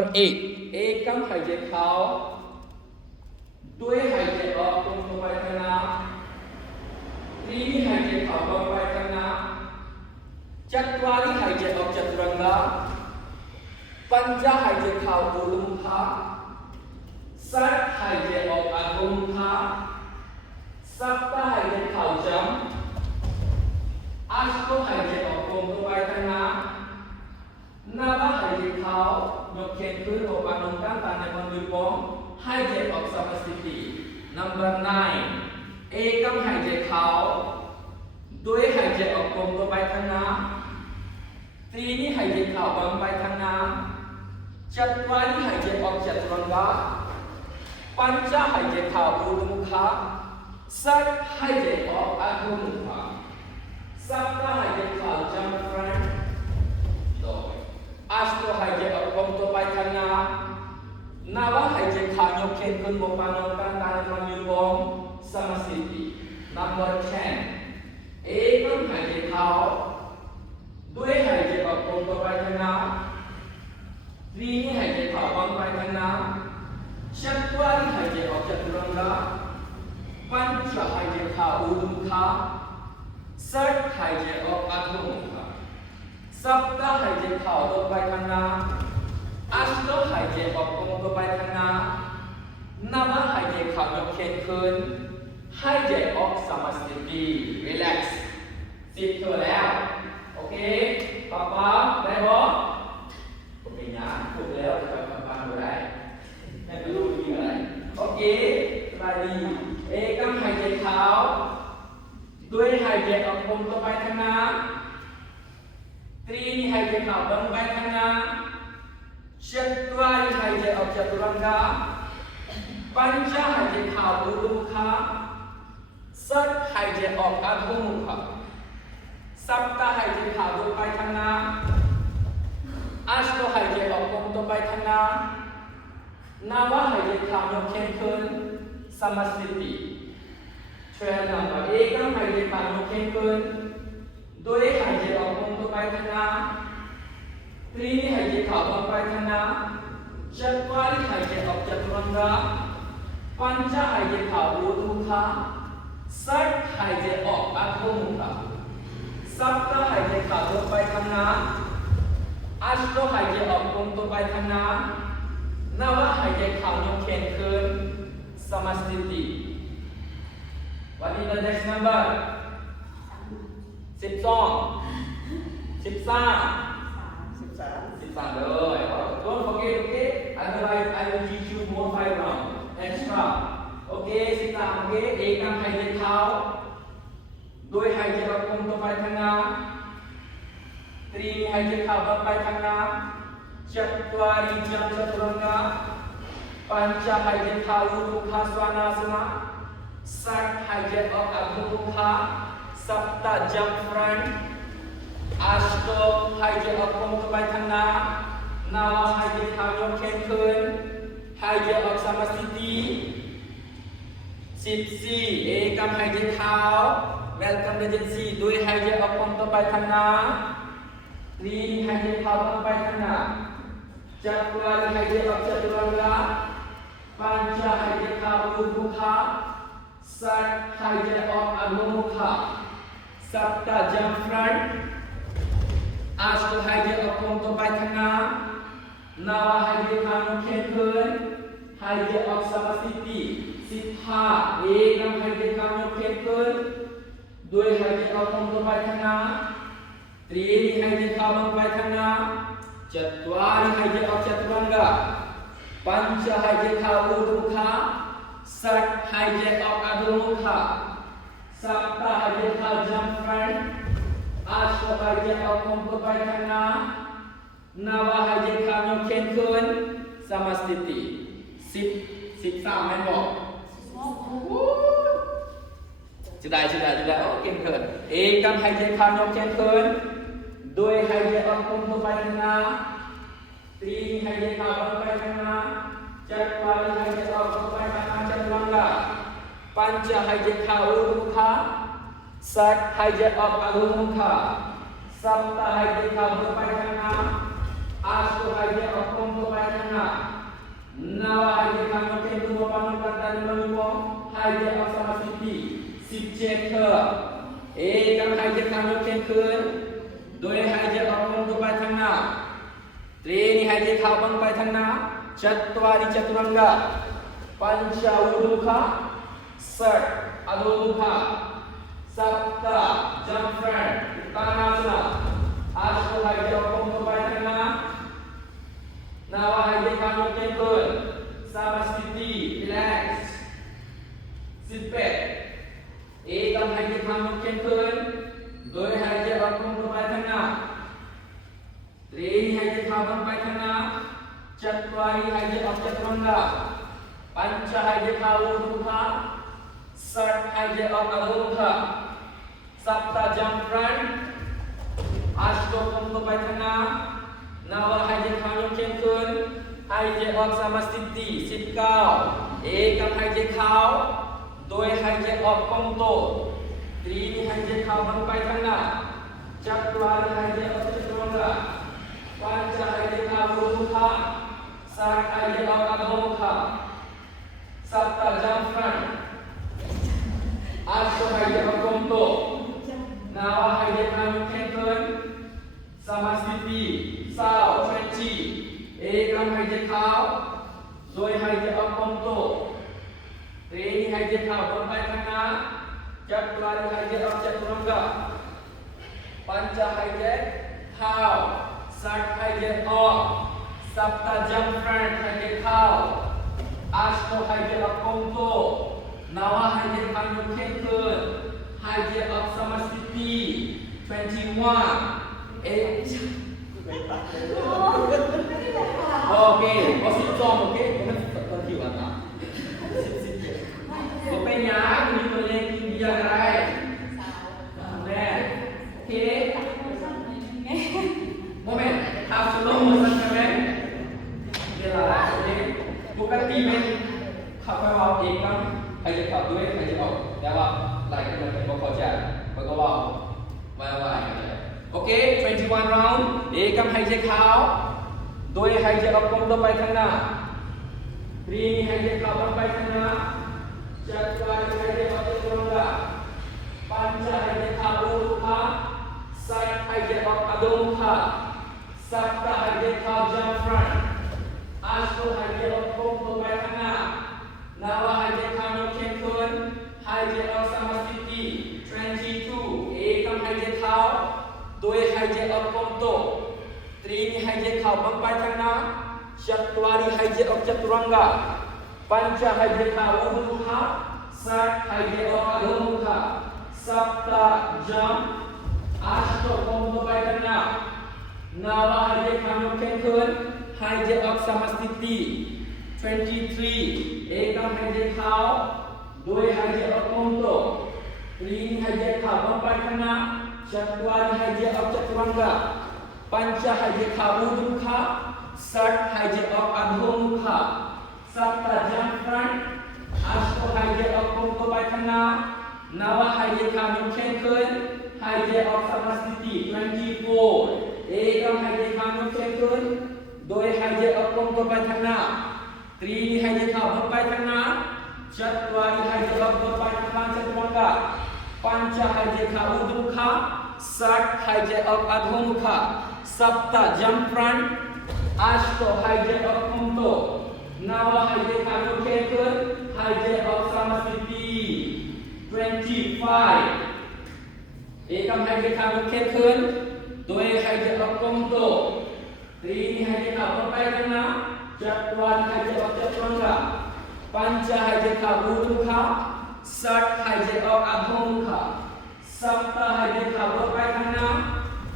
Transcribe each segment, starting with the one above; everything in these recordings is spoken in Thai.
8 เอกำหายใจเข้าด้วยหายใจออกตรงไปข้างหน้า3หายใจเข้าตรงไปข้างหน้า4หายใจออกจัตุรังกะ5หายใจเข้าอุลุมภะ6หายใจออกอักุมภะ7หายใจเข้าจัม8หายใจออกตรงไปข้างหน้า9หายใจเข้ายกแขนขึ้นออกนำกันตาในมือปองหายใจออกสมาธิ Number 9 เอกำหายใจเข้าด้วยหายใจออกตรงไปข้างหน้า3หายใจเข้าตรงไปข้างหน้า4หายใจออกจัตุรังกะ5หายใจเข้าอุลุมภะ6หายใจออกอักุมภะ7หายใจเข้าจัมฟรัน8หายใจออกตรงไปข้างหน้า9หายใจเข้ายกแขนขึ้นบนปานองกันตาในมือปองสมาธิ Number 10 เอกำหายใจเข้าด้วยหายใจออกตรงไปข้างหน้า3หายใจเข้าตรงไปข้างหน้า4หายใจออกจัตุรังกะ5หายใจเข้าอุลุมภะ7หายใจออกอักุมภะ7หายใจเข้าตรงไปข้างหน้า8หายใจออกตรงไปข้างหน้า9หายใจเข้ายกแขนขึ้นหายใจออกสมาธิ Relax 10ตัวแล้วโอเคป๊าป๊าได้บ่ก็เป็นหยังถูกแล้วจะไปฟังบ่ได้ไม่รู้มีอะไรโอเคสบายดีเอกำหายใจเข้าด้วยหายใจออกตรงไปข้างหน้า3หายใจเข้าตรงไปข้างหน้า4หายใจออกจัตุรังกะ5หายใจเข้าอุลุมภะ7หายใจออกอักุมภะ7หายใจเข้าตรงไปข้างหน้า8หายใจออกตรงไปข้างหน้า9หายใจเข้ายกแขนขึ้นสมาธิ12 number เอกำหายใจเข้ายกแขนขึ้นด้วยหายใจออกตรงไปข้างหน้า3หายใจเข้าตรงไปข้างหน้า4หายใจออกจัตุรังกะ5หายใจเข้าอุลุมภะ7หายใจออกอักุมภะ7หายใจเข้าตรงไปข้างหน้า8หายใจออกตรงไปข้างหน้า9หายใจเข้ายกแขนขึ้นสมาธิ What is the next number 12 13เลย Don't forget, okay? Otherwise, I will teach you more 5 rounds extra. Okay, 13 okay? เอกำหายใจเข้าโดยหายใจออกตรงไปข้างหน้า3หายใจเข้าตรงไปข้างหน้า4จัมจัตุรังกะ5หายใจเข้าอุลุมภะสวานาสมา7หายใจออกอักุมภะ7จัมฟรัน8หายใจออกตรงไปข้างหน้า9หายใจเข้ายกแขนขึ้นหายใจออกสมาธิ14เอกำหายใจเข้า Welcome Regency ด้วยหายใจออกตรงไปข้างหน้า3หายใจเข้าตรงไปข้างหน้า4หายใจออกจัตุรังกะ5หายใจเข้าอุลุมภะ7หายใจออกอักุมภะ7จัมฟรัน8หายใจออกตรงไปข้างหน้า9หายใจเข้ายกแขนขึ้นหายใจออกสมาธิ15เอกำหายใจเข้ายกแขนขึ้นด้วยหายใจออกตรงไปข้างหน้า3หายใจเข้าตรงไปข้างหน้า4หายใจออกจัตุรังกะ5หายใจเข้าอุลุมภะ7หายใจออกอักุมภะ7หายใจเข้าจัมฟรัน8หายใจออกตรงไปข้างหน้า9หายใจเข้ายกแขนขึ้นสมาธิ13แม่นบ่จะได้โอ้เก่งเกินเอกำหายใจเข้ายกแขนขึ้นด้วยหายใจออกตรงไปข้างหน้า3หายใจเข้าตรงไปข้างหน้า4หายใจออกตรงไปข้างหน้าจัตุรังกะ5หายใจเข้าอุลุมภะ7หายใจออกอักุมภะ7หายใจเข้าตรงไปข้างหน้า Asto หายใจออกตรงตัวไปข้างหน้า Nawa หายใจเข้ายกแขนขึ้นมาปานกลางตาในมือมองหายใจออกsama siti 17 เถอะเอกำหายใจเข้ายกแขนขึ้นโดยหายใจออกตรงตัวไปข้างหน้าตรีนี่หายใจเข้าบังไปข้างหน้าจัตวาริจัตุรังกะปัญจวุดุขะสัตอโดดุขะสัปตะจัมแฟนตานาสนะอาชหายใจออกตรงตัวไปข้างหน้าNawa หายใจเข้ายกแขนขึ้น sama siti relax 18เอกำหายใจเข้ายกแขนขึ้นโดยหายใจออกตรงตัวไปข้างหน้าตรีหายใจเข้าบังไปข้างหน้าจัตวาริหายใจออกจัตุรังกะปัญจหายใจเข้าอุดุขะสัตหายใจออกอโดดุขะสัปตะจัมพรันอาชตตรงตัวไปข้างหน้าNawa หายใจเข้ายกแขนขึ้นหายใจออกsama siti 19เอกำหายใจเข้าโดยหายใจออกกงโตตรีนี่หายใจเข้าบังไปข้างหน้าจัตวาริหายใจออกจัตุรังกะปัญจหายใจเข้าอุดุขะสัตหายใจออกอโดดุขะสัปตะจัมพรันอาชหายใจออกกงโตNawa หายใจเข้ายกแขนขึ้นsama siti 20เอกำหายใจเข้าโดยหายใจออกกงโตตรีนี่หายใจเข้าบังไปข้างหน้าจัตวาริหายใจออกจัตุรังกะปัญจหายใจเข้าสัตหายใจออกสัปตะจัมพรันหายใจเข้าอาชโตหายใจออกกงโตNawa หายใจเข้ายกแขนขึ้นหายใจออกsama siti 21เอกOke, posisi oke, kemudian terjadi apa? Rupanya ini boleh dia gerai. Kemudian, oke. Moment, harus slow motion kan? Jelas, oke. Bukan timen, kalau mau ikam, aja kau dua, aja kau. Jawab, lagi kita mau kerja, bergabung, bye-bye. Oke, 21 round. เอกำหายใจเข้าโดยหายใจออกตรงตัวไปข้างหน้าตรีนี่หายใจเข้าบังไปข้างหน้าจัตวาริหายใจออกจัตุรังกะปัญจหายใจเข้าอุดุขะสัตหายใจออกอโดดุขะสัปตะหายใจเข้าจัมพรันอาชหายใจออกตรงตัวไปข้างหน้า Nawa หายใจเข้ายกแขนขึ้นหายใจออกsama siti 22เอกำหายใจเข้าโดยหายใจออกกงโตตรีนี่หายใจเข้าบังไปข้างหน้าจัตวาริหายใจออกจัตุรังกะปัญจหายใจเข้าอุดุขะสัตหายใจออกอโดดุขะสัปตะจัมอาชโตกงโตไปข้างหน้า Nawa หายใจเข้ายกแขนขึ้นหายใจออกsama siti 23เอกำหายใจเข้าโดยหายใจออกกงโตตรีนี่หายใจเข้าบังไปข้างหน้าจัตวาริหายใจออกจัตุรังกะปัญจหายใจเข้าอุดุขะสัตหายใจออกอโดดุขะสัปตะจัมพรันอาชหายใจออกกงโตไปข้างหน้า Nawa หายใจเข้ายกแขนขึ้นหายใจออกsama siti 24เอกำหายใจเข้ายกแขนขึ้นโดยหายใจออกกงโตไปข้างหน้าตรีนี่หายใจเข้าบังไปข้างหน้าจัตวาริหายใจออกตัวไปข้างหน้าจัตุรังกะปัญจหายใจเข้าอุดุขะสัตหายใจออกอโดดุขะสัปตะจัมพรันอาชโตหายใจออกกงโต Nawa หายใจเข้ายกแขนขึ้นหายใจออกsama siti 25เอกำหายใจเข้ายกแขนขึ้นโดยหายใจออกกงโตตรีนี่หายใจเข้าบังไปข้างหน้าจัตวาริหายใจออกจัตุรังกะปัญจหายใจเข้าอุดุขะสัตหายใจออกอโดดุขะสัปตะหายใจเข้าบังไปข้างหน้า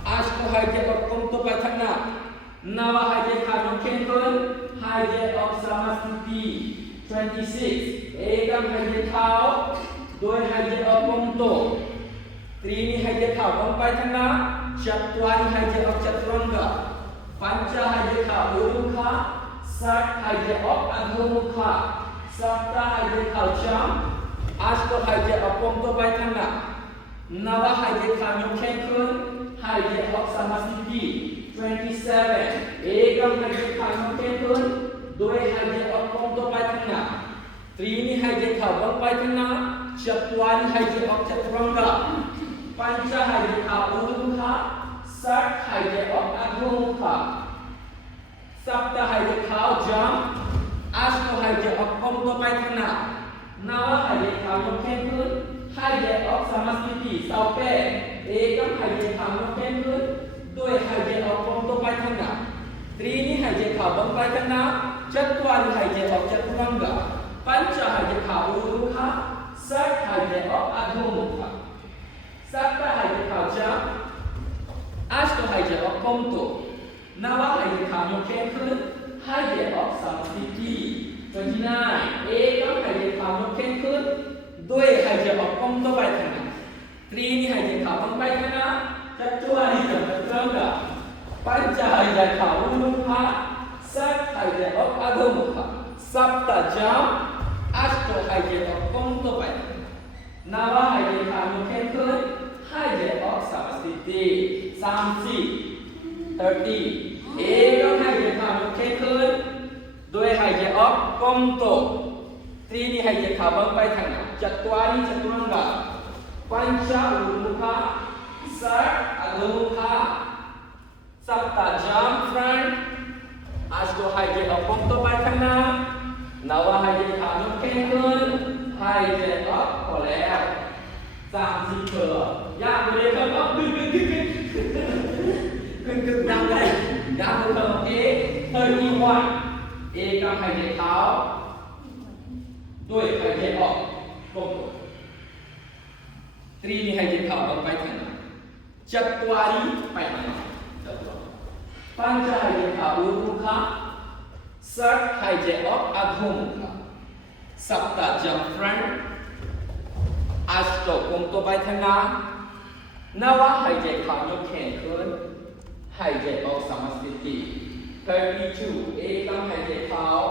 อาชหายใจออกกงโตไปข้างหน้า Nawa หายใจเข้ายกแขนขึ้นหายใจออกsama siti 26เอกำหายใจเข้าโดยหายใจออกกงโตตรีนี่หายใจเข้าบังไปข้างหน้าจัตวาริหายใจออกจัตุรังกะปัญจหายใจเข้าอุดุขะสัตหายใจออกอโดดุขะสัปตะหายใจเข้าจัมอาชหายใจออกกงโตไปข้างหน้า Nawa หายใจเข้ายกแขนขึ้นหายใจออกsama siti 27 ਏਕਮ ਹੈ ਜੇ ਖਾਨੋ ਕੇ ਕੁਨ ਦੋਏ ਹੈ ਜੇ ਅਕਮ ਤੋਂ ਪਾਇਥਨਾ त्रीणि है जे खाबं पायथना चत्वारि है जे अक चतुरंगा पंच है जे खा ऊर्ध्वमुखा षट है जे अक अधोमुखा सप्त है जे खाव जम अष्ट है जे अकम तो पायथना नव है जे खानो केंकुन है जे अक समस्थिति सौपे एकम है जे खानो केंकुन दोय है जे अकम तो पायथना त्रीणि है जे खाबं पायथना चत्वारि है जे अक चतुरंगा पंच है जे खा ऊर्ध्वमुखा षट है जे अक अधोमुखा सप्त है जे खा जम अष्ट है जे अक कमतो नव है जे खानो केंकुन है जे अक समस्थिति 29 एकम है जे खानो केंकुन दोय है जे अक कमतो पायथना त्रीणि है जे खाबं पायथना चत्वारि है जे चतुरंगा पंच है जे खा ऊर्ध्वमुखा षट है जे अक अधोमुखा सप्त जम अष्ट है जे अक कमतो पायथना नव है जे खानो केंकुन है जे अक समस्थिति 30 एकम है जे खानो केंकुन दोय है जे अक कमतो त्रीणि है जे खाबं पायथना चत्वारि चतुरंगा पंच ऊर्ध्वमुखा षट अधोमुखा सप्त जम फ्रंट अष्ट है जे अक कमतो पायथना नव है जे खानो केंकुन है जे अकพอแล้ว30เถอะยากเลยครับขึ้นดังเลยยากเลยโอเค31 एकम है जे खाव दोय है जे अक कमतो त्रीणि है जे खाबं पायथना चत्वारि पायथना पंच है जे खा ऊर्ध्वमुखा षट है जे अक अधोमुखा सप्त जम फ्रंट अष्ट कमतो पायथना नव है जे खानो केंकुन है जे अक समस्थिति 32 एकम है जे खाव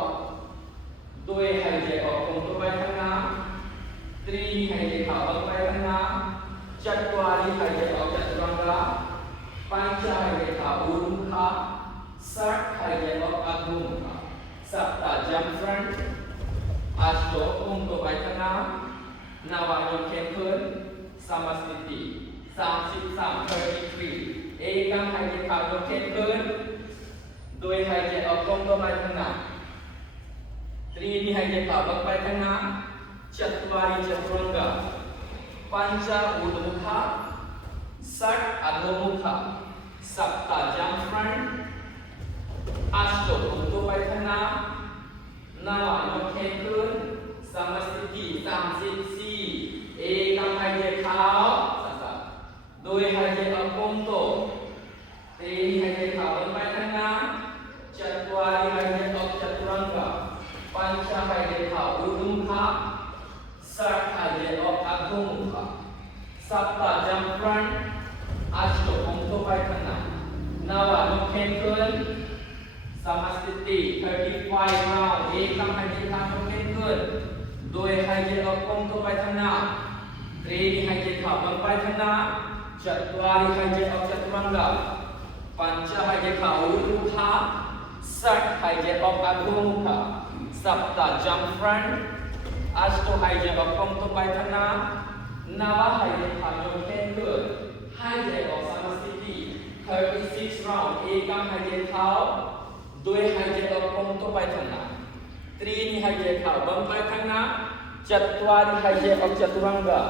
दोय है जे अक कमतो पायथना त्रीणि है जे खाबं पायथना चत्वारि है जे अक चतुरंगा पंच है जे खा ऊर्ध्वमुखा षट है जे अक अधोमुखा सप्त जम फ्रंट अष्ट कमतो पायथना नव है केंकुन समस्थिति 33 एकम है जे खानो केंकुन दोय है जे अक कमतो पायथना त्रीणि है जे खाबं पायथना चत्वारि चतुरंगा पंच ऊर्ध्वमुखा षट अधोमुखा सप्त जम फ्रंट अष्ट कमतो पायथना नव है केंकुन समस्थिति 34 एकम है जे खाव दोय है जे अक कमतो त्रीणि है जे खाबं पायथना चत्वारि है जे अक चतुरंगा पंच है जे खा ऊर्ध्वमुखा षट है जे अक अधोमुखा सप्त जम फ्रंट अष्ट कमतो पायथना नव है केंकुन समस्थिति 35 राउंड एकम है जे खानो केंकुन दोय है जे अक कमतो पायथना त्रीणि है जे खाबं पायथना चत्वारि है जे अक चतुरंगा पंच है जे खा ऊर्ध्वमुखा षट है जे अक अधोमुखा सप्त जम फ्रंट अष्ट है जे अक कमतो पायथना नव है जे खानो केंकुन है जे अक समस्थिति 36 राउंड एकम है जे खाव दोय है जे अक कमतो पायथना त्रीणि है जे खाबं पायथना चत्वारि है जे अक चतुरंगा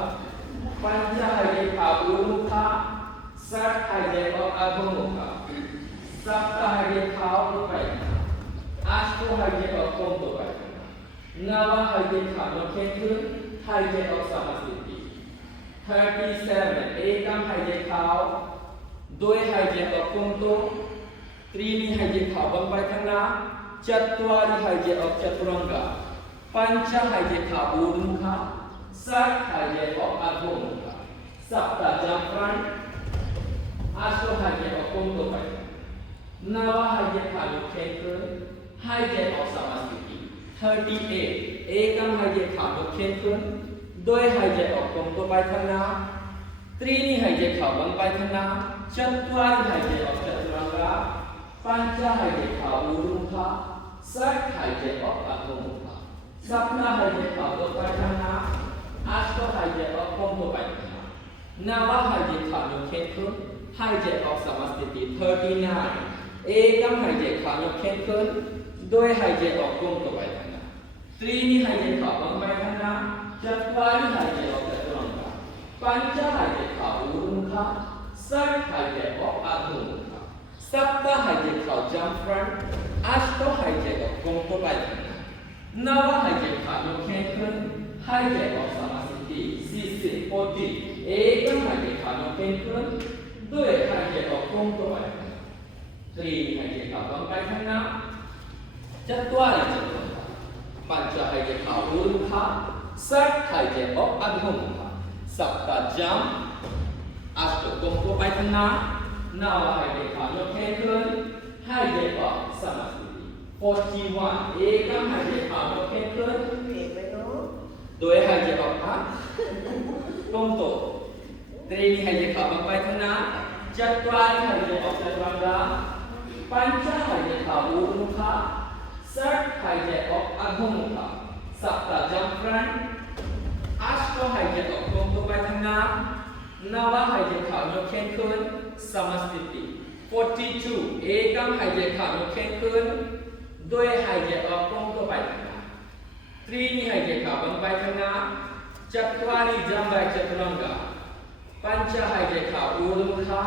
पंच है जे खा ऊर्ध्वमुखा षट है जे अक अधोमुखा सप्त है जे खाव पायथना अष्ट है जे अक कमतो पायथना नव है जे खानो केंकुन है जे अक समस्थिति 37 एकम है जे खाव दोय है जे अक कमतो त्रीणि है जे खाबं पायथना चत्वारि है जे अक चतुरंगा पंच है जे खा ऊर्ध्वमुखा षट है जे अक अधोमुखा सप्त जम फ्रंट अष्ट है जे अक कमतो पायथना नव है जे खानो केंकुन है जे अक समस्थिति 38 एकम है जे खानो केंकुन दोय है जे अक कमतो पायथना त्रीणि है जे खाबं पायथना จัตวาริหายใจออกจัตุรังกะปัญจหายใจเข้าอุรุมุขะสักหายใจออกอัตโนมุขะสัปดาหายใจเข้าตรงไปทางหน้าอัชโตหายใจออกตรงไปทางหน้านาวะหายใจเข้ายกแขนขึ้นหายใจออกสมาธิ39เอกมหายใจเข้ายกแขนขึ้นโดยหายใจออกตรงไปทางหน้าตรีนิหายใจเข้าตรงไปทางหน้าจัตวาริหายใจออกจัตุรังกะปัญจหายใจเข้าอุรุมุขะสักหายใจออกอัตโนมุขะสัปดาหายใจเข้าจัมฟรันอัชโตหายใจออกตรงไปทางหน้านาวะหายใจเข้ายกแขนขึ้นหายใจออกสมาธิ40 40เอกมหายใจเข้ายกแขนขึ้นโดยหายใจออกตรงไปทางหน้าตรีหายใจเข้าตรงไปทางหน้าจัตวาริจัตุรังกะปัญจหายใจเข้าอุรุมุขะสักหายใจออกอัตโนมุขะสัปดาจัมอัชโตตรงไปทางหน้านาวะหายใจเข้ายกแขนขึ้นหายใจออกสมาธิ41เอกมหายใจเข้ายกแขนขึ้นโดยหายใจออกตรงตรีนิหายใจเข้าไปทางหน้าจัตวาริหายใจออกจัตุรังกะปัญจหายใจเข้าอุรุมุขะสักหายใจออกอัตโนมุขะสัปดาจัมฟรันอัชโตหายใจออกตรงไปทางหน้านาวะหายใจเข้ายกแขนขึ้นสมาธิ42เอกมหายใจเข้ายกแขนขึ้นโดยหายใจออกตรงไปทางหน้าตรีนิหายใจเข้าไปทางหน้าจัตวาริจัมบะจัตุรังกะปัญจหายใจเข้าอุรุมุขะ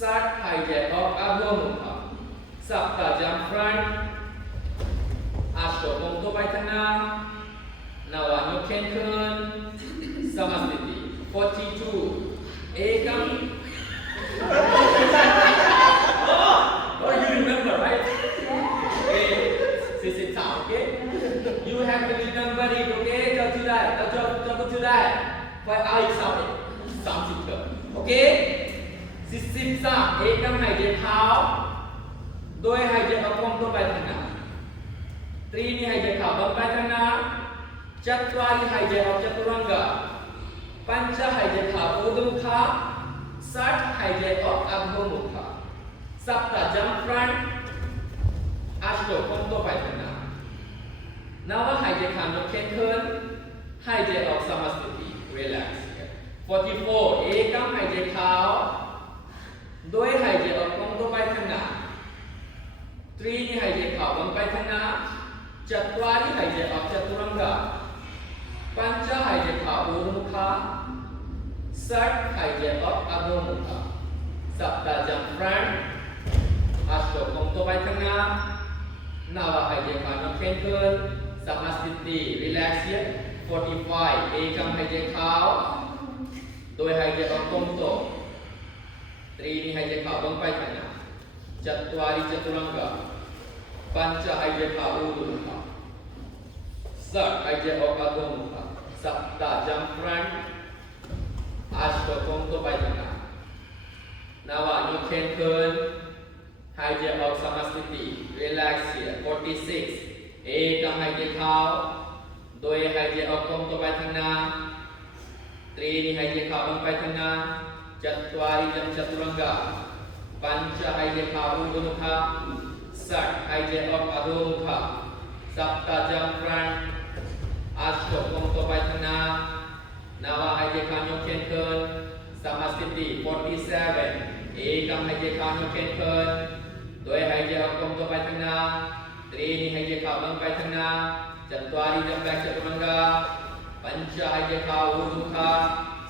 สักหายใจออกอัตโนมุขะสัปดาจัมฟรันอัชโตตรงไปทางหน้านาวะยกแขนขึ้นสมาธิ42เอกมOh, you remember, right? Okay, 43, okay? You have to remember it, okay? จำชื่อได้จำชื่อได้ไว้เอาอีก30เถอะโอเค43เอกมหายใจเข้าโดยหายใจออกตรงไปทางหน้าตรีนิหายใจเข้าตรงไปทางหน้าจัตวาริหายใจออกจัตุรังกะปัญจหายใจเข้าอุรุมุขะสักหายใจออกอัตโนมุขะสัปดาจัมฟรันอัชโตตรงไปทางหน้านาวะหายใจเข้ายกแขนขึ้นหายใจออกสมาธิ relax 44เอกมหายใจเข้าโดยหายใจออกตรงไปทางหน้าตรีนิหายใจเข้าตรงไปทางหน้าจัตวาริหายใจออกจัตุรังกะปัญจหายใจเข้าอุรุมุขะสักหายใจออกอัตโนมุขะสัปดาจัมฟรันอัชโตตรงไปทางหน้านาวะหายใจเข้ายกแขนขึ้นสมาธิ relax 45เอกมหายใจเข้าโดยหายใจออกตรงตรีนิหายใจเข้าตรงไปทางหน้าจัตวาริจัตุรังกะปัญจหายใจเข้าอุรุมุขะสักหายใจออกอัตโนมุขะสัปดาจัมฟรันอัชโตตรงไปทางหน้านาวะยกแขนขึ้นหายใจออกสมาธิ relax 46เอกมหายใจเข้าโดยหายใจออกตรงไปทางหน้าตรีนิหายใจเข้าตรงไปทางหน้าจัตวาริจัมจัตุรังกะปัญจหายใจเข้าอุรุมุขะสักหายใจออกอัตโนมุขะสัปดาจัมฟรันอัชโตตรงไปทางหน้านาวะหายใจเข้ายกแขนขึ้นสมาธิ47เอกมหายใจเข้ายกแขนขึ้นโดยหายใจออกตรงไปทางหน้าตรีนิหายใจเข้าตรงไปทางหน้าจัตวาริจัมบะจัตุรังกะปัญจหายใจเข้าอุรุมุขะ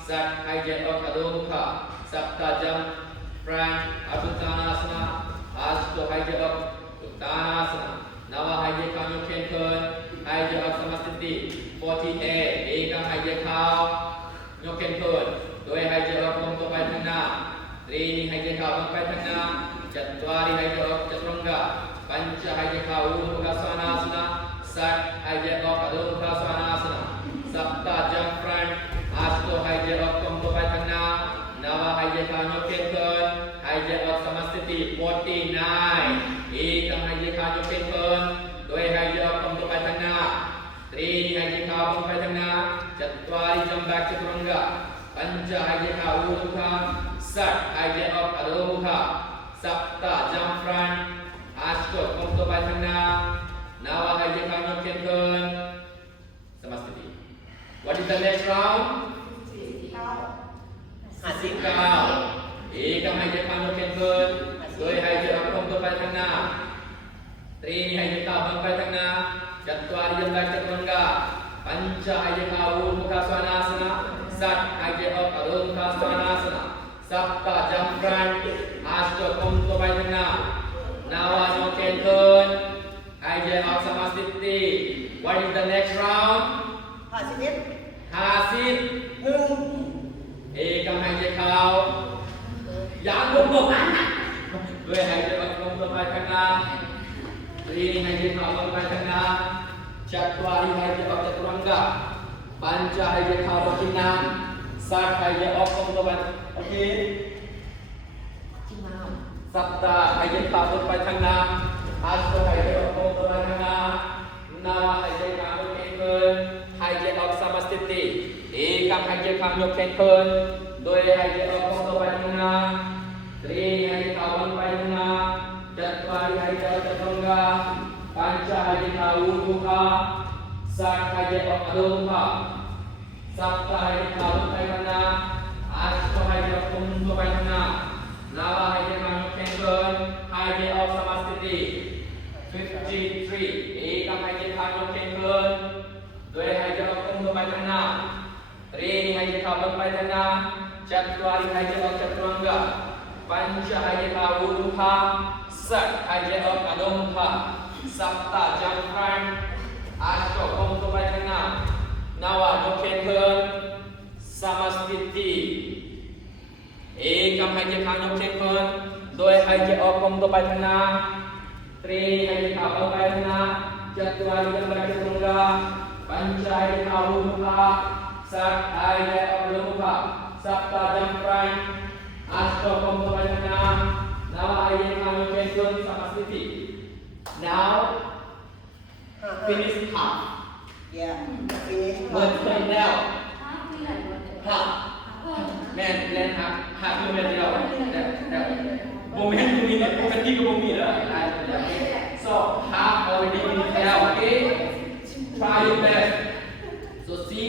สักหายใจออกอัตโนมุขะสัปดาจัมฟรันอัตุตานาสนะอัชโตหายใจออกอุตตานาสนะนาวะหายใจเข้ายกแขนขึ้นหายใจออกสมาธิ48เอกมหายใจเข้ายกแขนขึ้นโดยหายใจออกตรงไปทางหน้าตรีนิหายใจเข้าตรงไปทางหน้าจัตวาริหายใจออกจัตุรังกะปัญจหายใจเข้าอุรุมุขะสวนาสนะสักหายใจออกอัตโนมุขะสวนาสนะสัปดาจัมฟรันอัชโตหายใจออกตรงไปทางหน้านาวะหายใจเข้ายกแขนขึ้นหายใจออกสมาธิ49เอกมหายใจเข้ายกแขนขึ้นโดยหายใจออกตรงไปทางหน้าตรีนิหายใจเข้าตรงไปทางหน้าจัตวาริจัมบะจัตุรังกะปัญจหายใจเข้าอุรุมุขะสักหายใจออกอัตโน Adhomukha Sapta jump front Ashto ก้มตัวไปข้างหน้า Nawa หายใจเข้ายกแขนขึ้น Samasthiti What is the next round 59 เอกหายใจเข้ายกแขนขึ้นโดยหายใจออกก้มตัวไปข้างหน้า Trini หายใจเข้าเบิ่งไปข้างหน้า Chatwari Yamda Chaturanga Pancha หายใจเข้า Urdhmukha Svanasana Sat หายใจออก Adhomukha Svanasana Sapta jump front Ashto ก้มตัวไปข้างหน้า Nawa ยกแขนขึ้นหายใจออก Samasthiti What is the next round 50 เอกหายใจเข้ายังลงด้วยหายใจออกลงไปข้างหน้า Trini หายใจเข้าลงไปข้างหน้า Chatwari หายใจออกChaturanga Pancha หายใจเข้าไปข้างหน้า Sat หายใจออกลงไปโอเคSapta หายใจเข้าลงไปข้างหน้า Ashto หายใจออกลงไปข้างหน้า Nawa หายใจเข้าลงไปข้างหน้าหายใจออก Samasthiti เอกหายใจเข้ายกแขนขึ้นโดยหายใจออกลงไปข้างหน้า Trini หายใจเข้าลงไปข้างหน้า Chatwari หายใจออกChaturanga Pancha หายใจเข้า Urdhmukha Sat หายใจออก Adhomukha Sapta หายใจเข้าลงไปข้างหน้า Ashto หายใจออกลงไปข้างหน้า Nawa หายใจเข้ายกแขนขึ้นหายใจออก Samasthiti 53 เอกหายใจเข้ายกแขนขึ้นโดยหายใจออกลงไปข้างหน้า Trini หายใจเข้าลงไปข้างหน้า Chatwari หายใจออกChaturanga Pancha หายใจเข้า Urdhmukha Sat หายใจออก Adhomukha Sapta jump front Ashto ก้มตัวไปข้างหน้า Nawa ยกแขนขึ้น Samasthiti เอกหายใจเข้ายกแขนขึ้นโดยหายใจออกก้มตัวไปข้างหน้า Trini หายใจเข้าลงไปข้างหน้า Chatwari ยกแขนขึ้น Pancha หายใจเข้า Urdhmukha Sat หายใจออก Adhomukha Sapta jump front Ashto ก้มตัวไปข้างหน้า Nawa หายใจเข้ายกแขนขึ้น Samasthiti Now finish half เมื่อเสร็จแล้ว half แม่นเล่นhalf half คือแม่นเดียวแต่บ่แม่นอยู่นี่ปกติก็บ่มีแล้ว so half already finished แล้ว okay try your best so see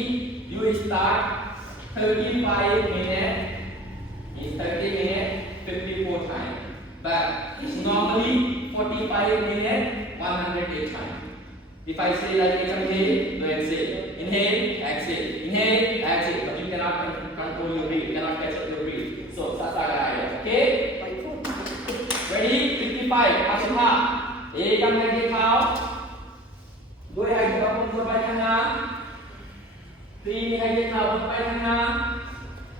you start 35 minutes is 30 minutes 54 times but it's normally 45 minutes 108 times if I say like inhale no exhale inhale exhale inhale exhale but you cannot control your breath you cannot catch up your breath so sasagaraya okay ready 55 เอกหายใจเข้าโดยหายใจออกลงไปข้างหน้า Trini หายใจเข้าลงไปข้างหน้า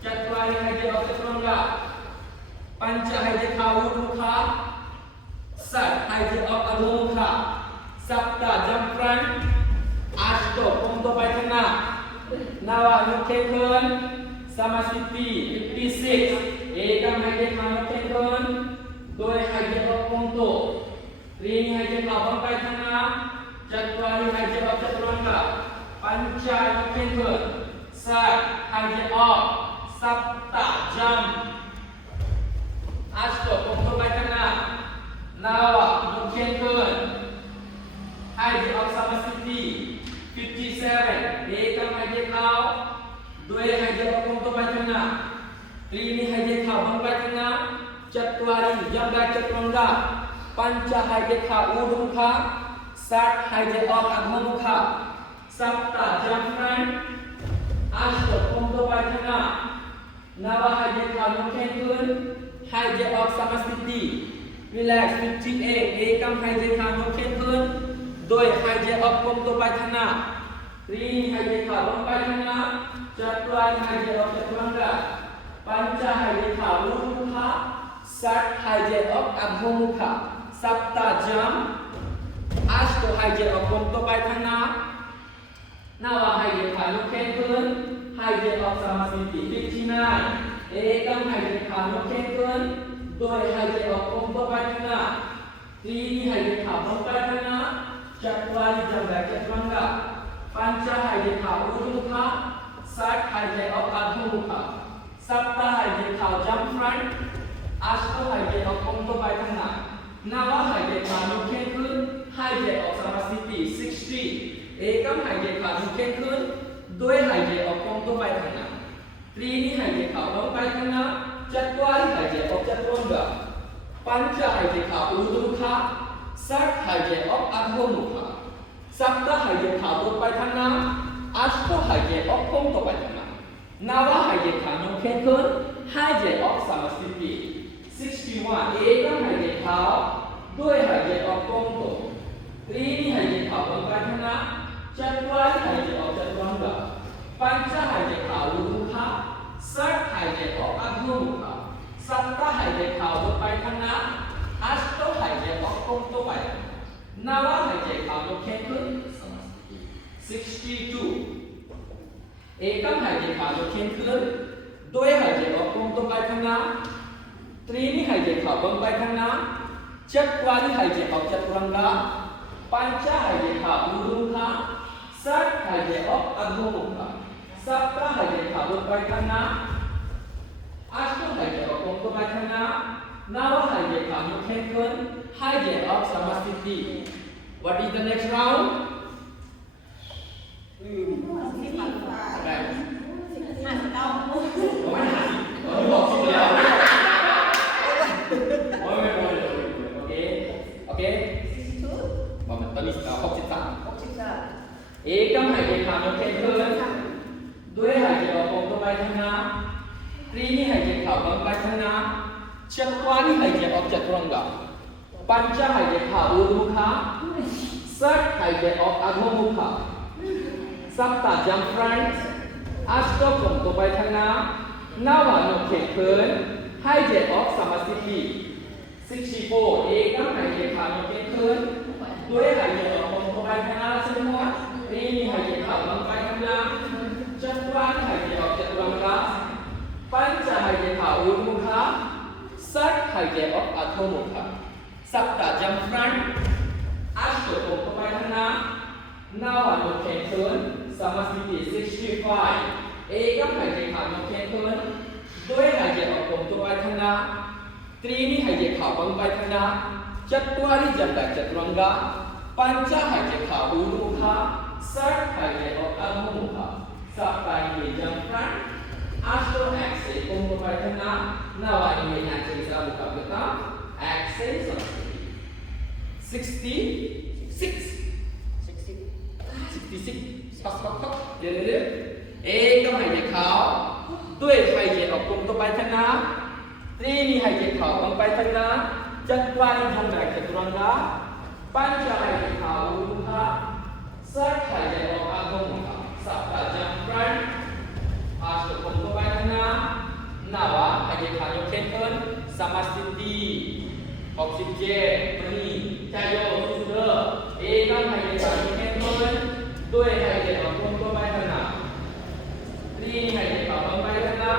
Chatwari หายใจออกChaturanga Pancha หายใจเข้า Urdhmukha Sat หายใจออก Adhomukha Sapta jump front Ashto ก้มตัวไปข้างหน้า Nawa ยกแขนขึ้น Samasthiti 56 เอกหายใจเข้ายกแขนขึ้นโดยหายใจออกก้มตัว Trini หายใจเข้าลงไปข้างหน้า Chatwari หายใจออกChaturanga Pancha ยกแขนขึ้น Sat หายใจออก Sapta jump Ashto ก้มตัวไปข้างหน้า Nawa ยกแขนขึ้นหายใจออก Samasthiti 57 เอกหายใจเข้าโดยหายใจออกก้มตัวไปข้างหน้า Trini หายใจเข้าลงไปข้างหน้า Chatwari Yamda Chaturanga Pancha หายใจเข้า Urdhmukha Sat หายใจออก Adhomukha Sapta jump front Ashto ก้มตัวไปข้างหน้า Nawa หายใจเข้ายกแขนขึ้นหายใจออก Samasthiti relax 58 เอกหายใจเข้ายกแขนขึ้นโดยหายใจออกก้มตัวไปข้างหน้า Trini หายใจเข้าลงไปข้างหน้า Chatwari หายใจออกChaturanga Pancha หายใจเข้า Urdhmukha Sat หายใจออก Adhomukha Sapta jump Ashto หายใจออกก้มตัวไปข้างหน้า Nawa หายใจเข้ายกแขนขึ้นหายใจออก Samasthiti 59 เอกหายใจเข้ายกแขนขึ้นโดยหายใจออกก้มตัวไปข้างหน้า Trini หายใจเข้าลงไปข้างหน้า Chatwari Yamda Chaturanga Pancha หายใจเข้า Urdhmukha Sat หายใจออก Adhomukha Sapta หายใจเข้า jump front อาชก็หายใจออกก้มตัวไปข้างหน้านาวหายใจขายกแขนขึ้นหายใจออกสมาธิ60เอกหายใจขายกแขนขึ้นด้วยหายใจออกก้มตัวไปข้างหน้าตรีนี้หายใจเข้าลงไปข้างหน้าจัตุวารีหายใจออกจัตุรังกะปัญจหายใจเข้าอุรุขะสักหายใจออกอัฐมุขะสัปตะหายใจเข้าลงไปข้างหน้าอาชก็หายใจออกก้มตัวไปข้างหน้านาวหายใจขายกแขนขึ้นหายใจออกสมาธิ61เอกหายใจเข้าด้วยหายใจออกก้มตัวตรีนี้หายใจเข้าลงไปข้างหน้าจัตุวารีหายใจออกจัตุรังกะปัญจหายใจเข้าอุรุขะสักหายใจออกอัฐมุขะสัปตะหายใจเข้าลงไปข้างหน้าอาชก็หายใจออกก้มตัวไปนาวหายใจเข้ายกแขนขึ้นสมาธิ62เอกหายใจเข้ายกแขนขึ้นด้วยหายใจออกก้มตัวไปข้างหน้าตรีนี้หายใจเข้าลงไปข้างหน้าจัตุวารีหายใจออกจัตุรังกะปัญจหายใจเข้าอุรุขะสักหายใจออกอัฐมุขะสัปตะหายใจเข้าลงไปข้างหน้าอาชก็หายใจออกก้มตัวไปข้างหน้านาวหายใจเข้ายกแขนขึ้นหายใจออกสมาธิ What is the next round? Okay. ตอนนี้63เอกหายใจเข้ายกแขนขึ้นด้วยหายใจออกก้มตัวไปข้างหน้าตรีนี้หายใจเข้าลงไปข้างหน้าจัตุวารีหายใจออกจัตุรังกะปัญจหายใจเข้าอุรุขะสักหายใจออกอัฐมุขะสัปตะจัมฟรันอาชก็ก้มตัวไปข้างหน้านาวายกแขนขึ้นหายใจออกสมาธิ64เอกหายใจเข้ายกแขนขึ้นด้วยหายใจออกก้มตัวไปข้างหน้าทั้งหมดตรีนี้หายใจเข้าลงไปข้างหน้าจัตุวารีหายใจออกจัตุรังกะปัญจหายใจเข้าอุรุขะสักหายใจออกอัฐมุขะสัปตะจัมฟรันอาชก็ก้มตัวไปข้างหน้านาวายกแขนขึ้นสมาธิ65เอกหายใจเข้ายกแขนขึ้นด้วยหายใจออกก้มตัวไปข้างหน้าตรีนี้หายใจเข้าลงไปข้างหน้าจัตุวารีจัตุรังกะปัญจหายใจเข้าอุรุขะสักหายใจออกอัฐมุขะสัปตะหายใจจัมฟรันอาชก็exhale ก้มตัวไปข้างหน้านาวายกexhale sa buka kita exhale samathiti 66ครับเดี๋ยวเอกหายใจเข้าด้วยหายใจออกก้มตัวไปข้างหน้าตรีนี้หายใจเข้าลงไปข้างหน้าจัตุวารีจัตุรังกะปัญจหายใจเข้าอุรุขะสักหายใจออกอัฐมุขะสัปตะจัมฟรันอาชก็ก้มตัวไปข้างหน้านาวหายใจเข้ายกแขนขึ้นสมาธิ67นี่ใจโยสุดเอกหายใจเข้ายกแขนขึ้นด้วยหายใจออกก้มตัวไปข้างหน้าตรีนี้หายใจเข้าลงไปข้างหน้า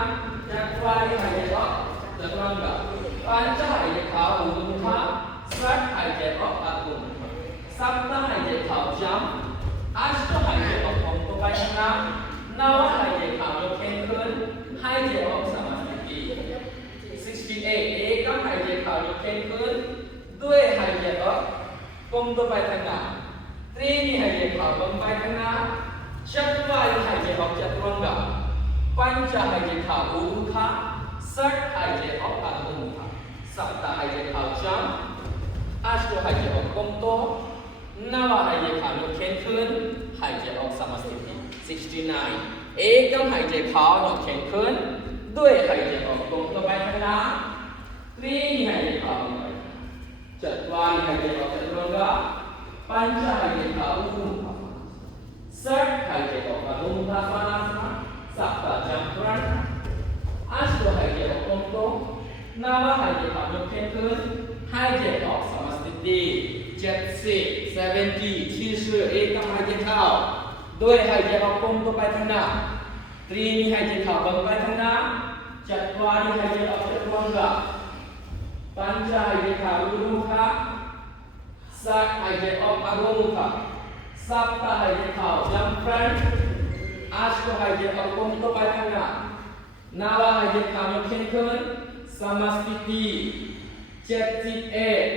จัตุวารีหายใจออกจัตุรังกะปัญจหายใจเข้าอุรุขะสักหายใจออกอัฐมุขะสัปตะหายใจเข้าจัมอาชก็หายใจออกก้มตัวไปข้างหน้านาวหายใจเข้ายกแขนขึ้นหายใจออกสมาธิ68เอกหายใจเข้ายกแขนขึ้นด้วยหายใจออกก้มตัวไปข้างหน้าตรีนี้หายใจเข้าลงไปข้างหน้าจัตุวารีหายใจออกจัตุรังกะปัญจหายใจเข้าอุรุขะสักหายใจออกอัฐมุขะสัปตะหายใจเข้าจัมอาชก็หายใจออกก้มตัวนาวหายใจเข้ายกแขนขึ้นหายใจออกสมาธิ69เอกหายใจเข้ายกแขนขึ้นด้วยหายใจออกก้มตัวไปข้างหน้าตรีนี้หายใจเข้าลงไปจัตุวารีหายใจออกจัตุรังกะปัญจหายใจเข้าอุรุขะสักหายใจออกอัฐมุขะสัปตะจัมฟรันอาชก็หายใจออกก้มตัวนาวหายใจเข้ายกแขนขึ้นหายใจออกสมาธิ70 70เอกหายใจเข้าด้วยหายใจออกก้มตัวไปข้างหน้าตรีนี้หายใจเข้าลงไปข้างหน้าจัตุวารีหายใจออกจัตุรังกะปัญจหายใจเข้าอุรุขะสักหายใจออกอัฐมุขะสัปตะหายใจเข้าจัมฟรันอาชก็หายใจออกก้มตัวไปข้างหน้านาวหายใจเข้ายกแขนขึ้นส Samasthiti 71 เ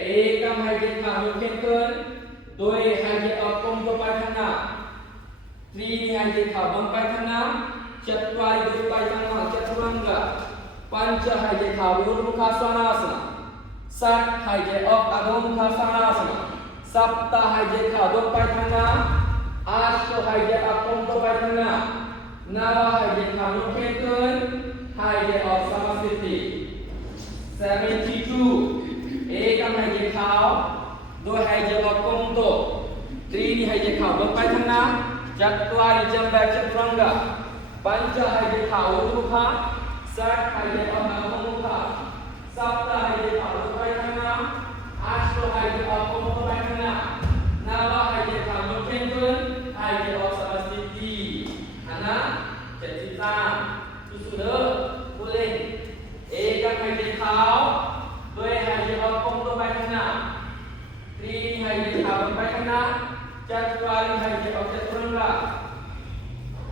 อกำหายใจเข้ายกแขนขึ้นโดยหายใจออกก้มตัวไปข้างหน้าตรีหายใจเข้าบังไปข้างหน้าจัตุวาริไปข้างหน้าจัตุรังกะปัญจหายใจเข้าอุดมุขสวนาสนะสัตหายใจออกอโดมุขสวนาสนะสัปตะหายใจเข้าลงไปข้างหน้าอาชหายใจออกก้มตัวไปข้างหน้านาวหายใจเข้ายกแขนขึ้นหายใจออกสมาธิ 72 เอกำหายใจเข้าโดยหายใจออกก้มตัวตรีหายใจเข้าลงไปข้างหน้าจัตุวาริจัมแบบจัตุรังกะปัญจหายใจเข้าอุดมุขสัตหายใจออกอโดมุขสัปตะหายใจเข้าลงไปข้างหน้าอาชหายใจออกก้มตัวไปข้างหน้านาวหายใจเข้ายกแขนขึ้นหายใจออกสมาธิอันนั้น73สุดๆเด้อผู้เล่นเอกำหายใจเข้าโดยหายใจออกก้มตัวไปข้างหน้าตรีหายใจเข้าลงไปข้างหน้าจัตุวาริหายใจออกจัตุรังกะ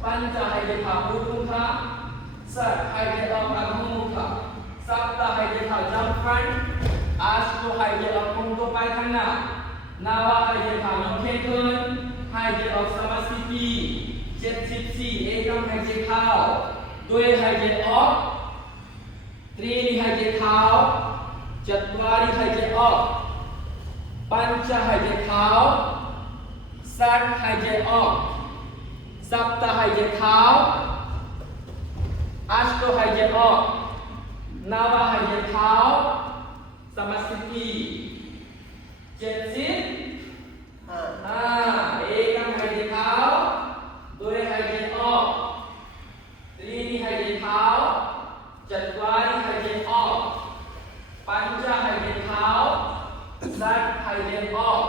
ปัญจหายใจเข้าอุดมุขสัตหายใจออกอโดมุขสัปตะหายใจเข้าจัมฟันอาชหายใจออกก้มตัวไปข้างหน้านาวหายใจเข้ายกแขนขึ้นหายใจออกสมาธิ74 เอกำหายใจเข้าโดยหายใจออกตรีหายใจเข้าจัตุวาริหายใจออกปัญจหายใจเข้าสัตหายใจออกสัปตะหายใจเข้าอาชหายใจออกนาวหายใจเข้าสมาธิ75 เอกำหายใจเข้าโดยหายใจออกตรีหายใจเข้าจัตุวาริหายใจออกปัญจหายใจเข้าสัตหายใจออก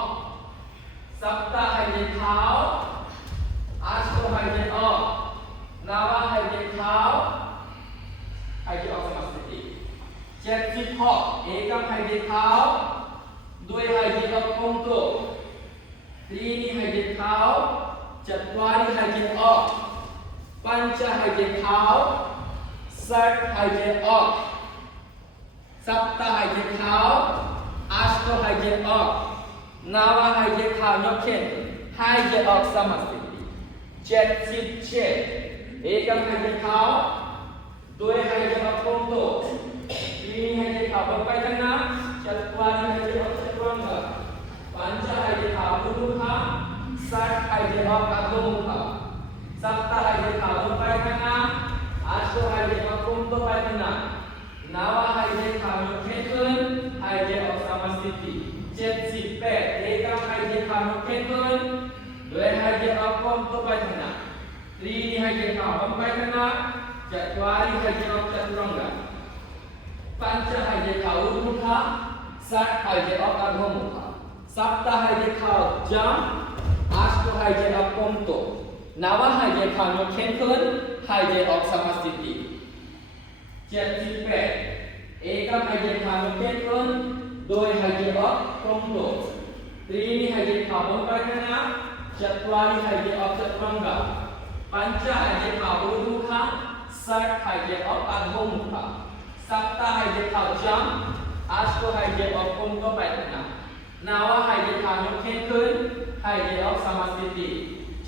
สัปตะหายใจเข้าอาชหายใจออกนาวหายใจเข้าหายใจออกสมาธิ76 เอกำหายใจเข้าโดยหายใจออกก้มตัวตรีหายใจเข้าจัตุวาริหายใจออกปัญจหายใจเข้าสัตหายใจออกสัปตะหายใจเข้าอาชหายใจออกนาวหายใจเข้ายกแขนหายใจออกสมาธิ77 เอกำหายใจเข้าโดยหายใจออกก้มตัวตรีหายใจเข้าลงไปข้างหน้าจัตุวาริหายใจออกจัตุรังกะปัญจหายใจเข้าอุดมุขสัตหายใจออกอโดมุขสัปตะหายใจเข้าลงไปข้างหน้าอาชหายใจออกก้มตัวไปข้างหน้านาวหายใจเข้ายกแขนขึ้นหายใจออกสมาธิ78 เอกำหายใจเข้ายกแขนขึ้นโดยหายใจออกก้มตัวไปข้างหน้าตรีหายใจเข้าลงไปข้างหน้าจัตุวาริหายใจออกจัตุรังกะปัญจหายใจเข้าอุดมุขสัตหายใจออกอโดมุขสัปตะหายใจเข้าจัมอาชหายใจออกก้มตัวนาวหายใจเข้ายกแขนขึ้นหายใจออกสมาธิ78 เอกำหายใจเข้ายกแขนขึ้นโดยหายใจออกก้มตัวตรีหายใจเข้าลงไปข้างหน้าจัตุวาริหายใจออกจัตุรังกะปัญจหายใจเข้าอุดมุขสัตหายใจออกอโดมุขสัปตะหายใจเข้าจัมอาชหายใจออกก้มตัวไปข้างหน้านาวหายใจเข้ายกแขนขึ้นหายใจออกสมาธิ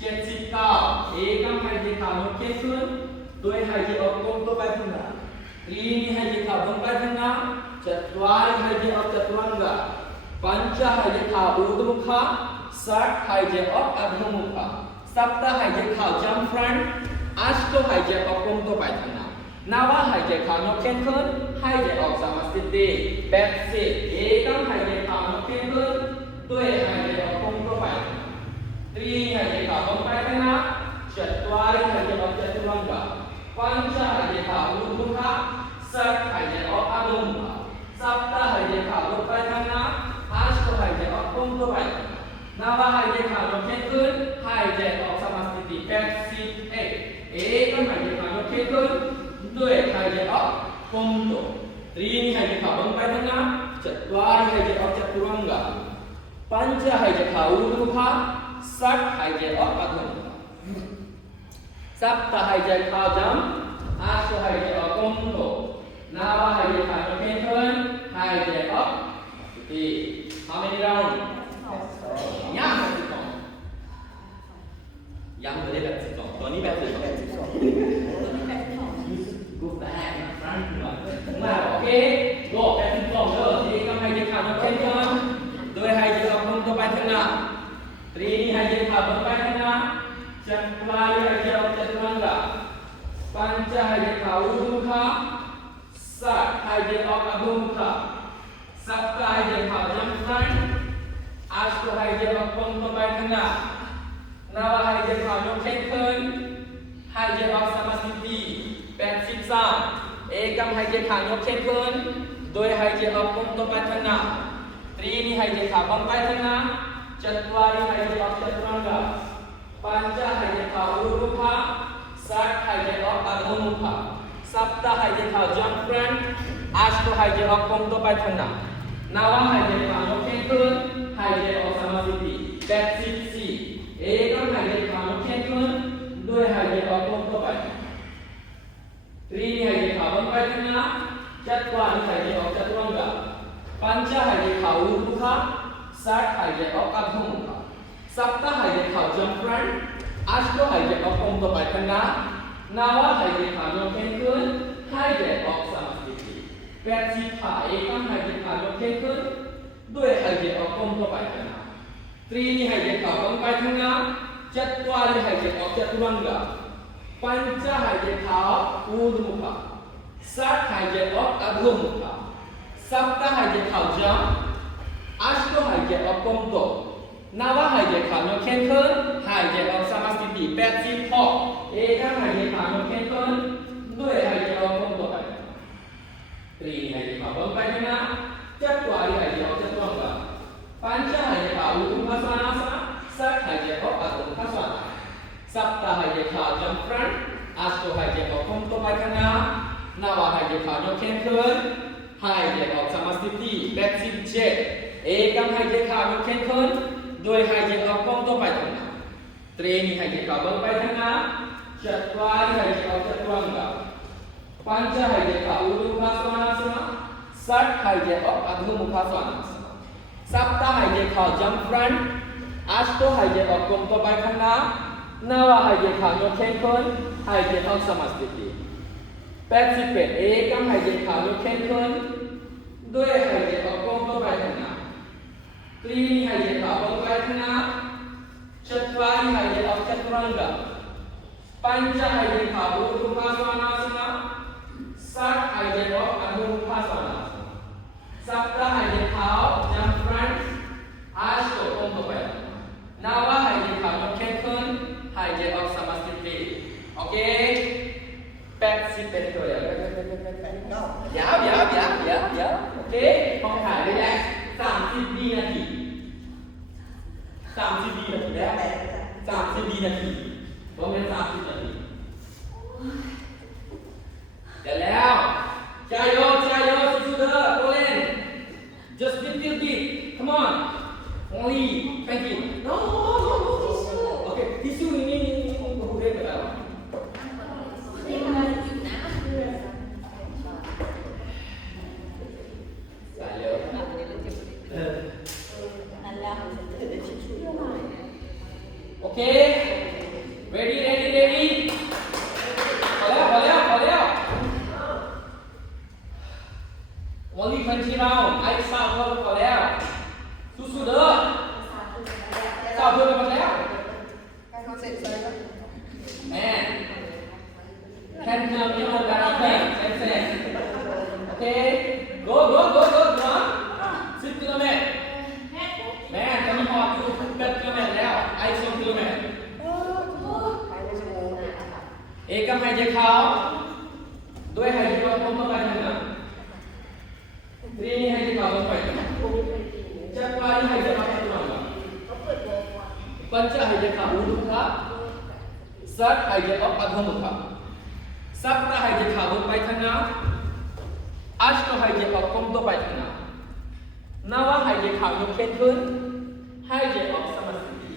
79 เอกำหายใจเข้ายกแขนขึ้นโดยหายใจออกก้มตัวไปข้างหน้าตรีหายใจเข้าลงไปข้างหน้าจัตุวาริหายใจออกจัตุรังกะปัญจหายใจเข้าอุดมุขสัตหายใจออกอโดมุขสัปตะหายใจเข้าจัมฟรันอาชหายใจออกก้มตัวไปข้างหน้านาวหายใจเข้ายกแขนขึ้นหายใจออกสมาธิ80 เอกำหายใจเข้ายกแขนขึ้นด้วยหายใจออกก้มตัวไปตรีหายใจเข้าลงไปข้างหน้าจัตุวาริหายใจออกจัตุรังกะปัญจหายใจเข้าอุดมุขสัตหายใจออกอโดมุขสัปตะหายใจเข้าลงไปข้างหน้าอาชหายใจออกก้มตัวไปนาวหายใจเข้ายกแขนขึ้นหายใจออกสมาธิ81 เอกำหายใจเข้ายกแขนขึ้นด้วยหายใจออกก้มตัวตรีหายใจเข้าลงไปข้างหน้าจัตุวาริหายใจออกจัตุรังกะปัญจหายใจเข้าอุดมุขสัตหายใจออกอโดมุขสัปตะหายใจเข้าจัมอาชหายใจออกก้มตัว นาว่าหายใจเข้ายกแขนขึ้นหายใจออกดี How many round ยังยังไม่ได้แบบ12ตัวนี้แบบ12 Go back นะ front หน่อยมาโอเค go แบบ12เด้อที่ก็หายใจเข้ายกแขนขึ้นโดยหายใจออกลงตัวไปข้างหน้า3นี่หายใจเข้าลงไปข้างหน้าจักรวาลหายใจออกจัตุรังกะPanca hanya kau muka, sat hanya awak muka, sabta hanya kau jangkran, astu hanya awak pengtombai tengah, nawa hanya kau nyokengken, hanya awak sama siti, 83, ekam hanya kau nyokengken, doi hanya awak pengtombai tengah, 3 ni hanya kau bangkai tengah, 4 hanya awak chaturanga, panca hanya kau muka, Sat hanya awak adhomuka, sabta hanya kau jangkran, astu hanya awak pengtombai tengah, nawa hanya kau nyokengken, hanya awak sama siti, 84, ekam hanya kau nyokengken, doi hanya awak pengtombai, 3 ni hanya kau bangkai tengah, 4 ni hanya awak chaturanga, panca hanya kau muka, sat hanya awak adhomuka, sabta hanya kau jangkran, Astu hanya awak pengtombai tengah, nawa hanya kau nyokengken, hanya awak sama siti. 85 ekam hanya kau nyokengken, doi hanya awak pengtombai tengah. 3 ni hanya kau bangkai tengah, 4 ni hanya awak chaturanga, panca hanya kau urdhmuka, sat hanya awak adhomuka, sabta hanya kau jam, astu hanya awak pengtombai. Nawa hanya kau nyokengken, hanya awak sama siti 86 ekam hanya kau nyokengken, doi hanya awak pengtombai. 3 hanya kau bangkai tengah, 4 hanya awak chaturanga, panca hanya kau urdhmuka swanasa, sat hanya awak adhomuka swana, sabta hanya kau jangkran, astu hanya awak pengtombai tengah, nawa hanya kau nyokengken, hanya awak sama siti 87 ekam hanya kau nyokengken, doi hanya awak pengtombai tengah, 3 ni hanya kau bangkai tengah, 4 hanya awak chaturanga, panca hanya kau urdhmuka swanasa, sat hanya awak adhomuka swanasa, sabta hanya kau jangkran, astu hanya awak pengtombai tengah, nawa hanya kau nyokengken, hanya awak sama siti 88 ekam hanya kau nyokengken, doi hanya awak pengtombai tengah, 3 ni hanya kau bangkai tengah, 4 ni hanya awak chaturanga, panca hanya kau urdhmuka swanasana, sat hanya awak adhomuka swanasana, sabta hanya kau jangkran, astu pengtombai tengah, nawa hanya kau nyokengken, hanya awak sama siti. Okey? 81ตัวอย่างยาวโอเคห้องถ่ายได้แล้ว30 วินาที30 วินาทีแล้ว30 วินาทีบ่แม่น30 นาทีเดี๋ยวแล้วใจโยสู้ๆเด้อโตเล่น just little bit come on only thank you no okay tissue ini aku udah betul Okay, ready. พอแล้ว Only 20 round. I start พอแล้วสู้ๆเด้อสาวเพื่อนไปหมดแล้วแม่แค่เดิมยังหมดแล้วแม่เสร็จ Okay, go on 10 kilometer แม่จะมีหอบอยู่8 kilometer แล้ว I 10 kilometer ekam hanya kau, doi hanya kau pengtombai tengah, 3 ni hanya kau bangkai tengah, 4 ni hanya awak chaturanga, panca hanya kau urdhmuka, sat hanya awak adhomuka, sabta hanya kau bangkai tengah, astu hanya awak pengtombai tengah, nawa hanya kau nyokengken, hanya awak sama siti,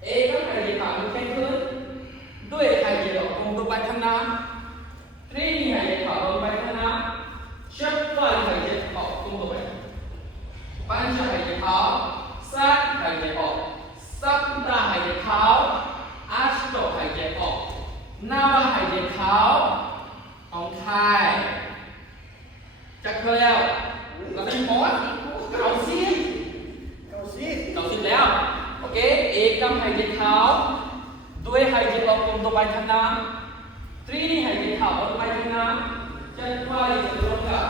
ekam hanya kau nyokengken, doi hanya awak pengtombai tengah, 3 ni hanya kau bangkai tengah, นาว่าหายใจเข้าของคายจักเคยแล้วเราจะบอกว่าเก่าสิแล้วโอเคเอกำหายใจเข้าด้วยหายใจออกลมตัวไปทางน้ำตรีนี่หายใจเข้าออกไปทางน้ำจักวารีสรุปกับ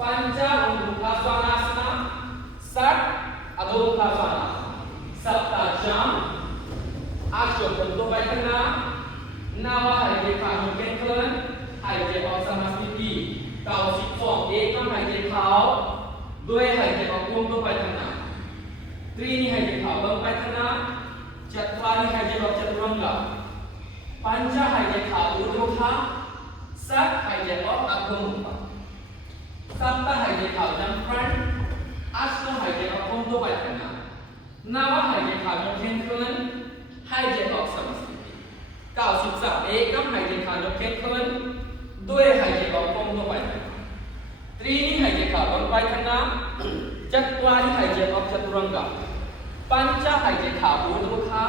ปัญจองค์ภาสวนาสนะสัตอโดภาสวนาสัตตาจังอาชลมตัวไปทางน้ำนาว่าหายใจเข้าโยเกนเคินหายใจออกสมาธิ92เอกำหายใจเข้าด้วยหายใจออกลมตัวไปทางน้ำตรีนี่หายใจเข้าลงไปทางน้ำจัตวารีหายใจออกจัตุรังกะปัญจหายใจเข้าอุโดภาสัตหายใจออกอโดภาสัตตหายใจเข้าจัมพรันอาชหายใจออกลมตัวไปทางน้ำนาว่าหายใจเข้าโยเกนเคินหายใจออกสมาธิ93เอกำหายใจเข้าโยเกนเคินด้วยหายใจออกลมตัวไปทางน้ำตรีนี่หายใจเข้าลงไปทางน้ำจัตวารีหายใจออกจัตุรังกะปัญจหายใจเข้าอุโดภา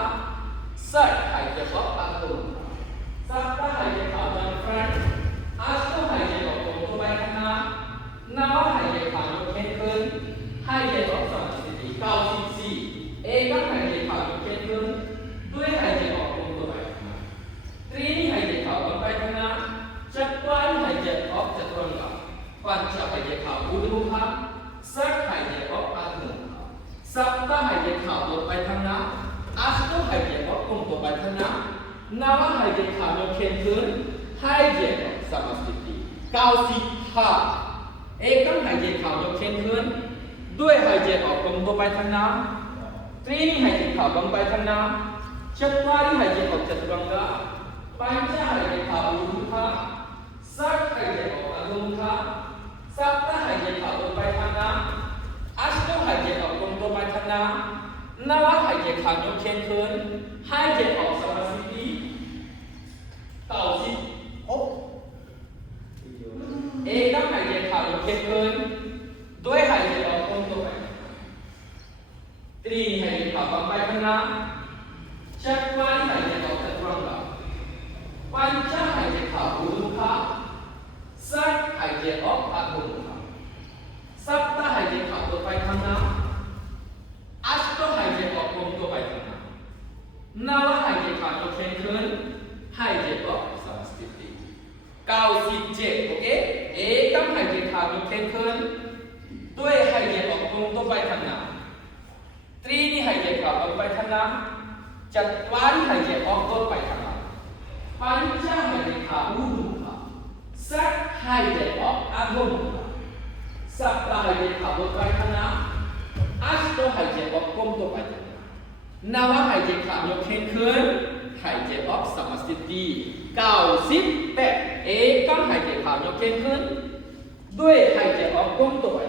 สัตหายใจออกอโดภาสัตตหายใจเข้าจัมพรันอาชหายใจออกลมตัวไปทางน้ำนาว่าหายใจเข้าโยเกนเคินหายใจออกสมาธิ94เอกำหายใจเข้าโยเกนเคินด้วยหายใจออกลมตัวไปทางน้ำตรีนี่หายใจเข้าลงไปทางน้ำจัตวารีหายใจออกจัตุรังกะปัญจหายใจเข้าอุโดภาสัตหายใจออกอโดภาสัตตหายใจเข้าลงไปทางน้ำอาชหายใจออกลมตัวไปทางน้ำนาว่าหายใจเข้าโยเกนเคินหายใจออกสมาธิ95เอกำหายใจเข้าโยเกนเคินด้วยหายใจออกลมตัวไปทางน้ำตรีนี่หายใจเข้าลงไปทางน้ำจัตวารีหายใจออกจัตุรังกะปัญจหายใจเข้าอุโดภาสัตหายใจออกอโดภาสัตตหายใจเข้าลงไปทางน้ำอาชหายใจออกลมตัวไปทางน้ำนาว่าหายใจเข้าโยเกนเคินหายใจออกสมาธิ96เอกำหายใจเข้าโยเกนเคินด้วยหายใจออกลมตัวไปตรีหายใจเข้าลงไปทางน้ำจัตวารีหายใจออกจัตุรังกะปัญจหายใจเข้าอุโดภาสัตหายใจออกอโดภาสัตตหายใจเข้าตัวไปทางน้ำอาชหายใจออกลมตัวไปทางน้ำนาว่าหายใจเข้าโยเกนเคินหายใจออกสมาธิ97โอเคเอกำหายใจเข้าโยเกนเคินด้วยหายใจออกลมตัวไปทางน้ำตรีนี่หายใจเข้าลงไปทางน้ำจัตวารีหายใจออกตัวไปทางน้ำปัญจหายใจเข้าอุโดภาสัตหายใจออกอโดภาสัตตหายใจเข้าลงไปทางน้ำอาชหายใจออกลมตัวไปทางน้ำนาว่าหายใจเข้าโยเกนเคินหายใจออกสมาธิ98เอกำหายใจเข้าโยเกนเคินด้วยหายใจออกลมตัวไป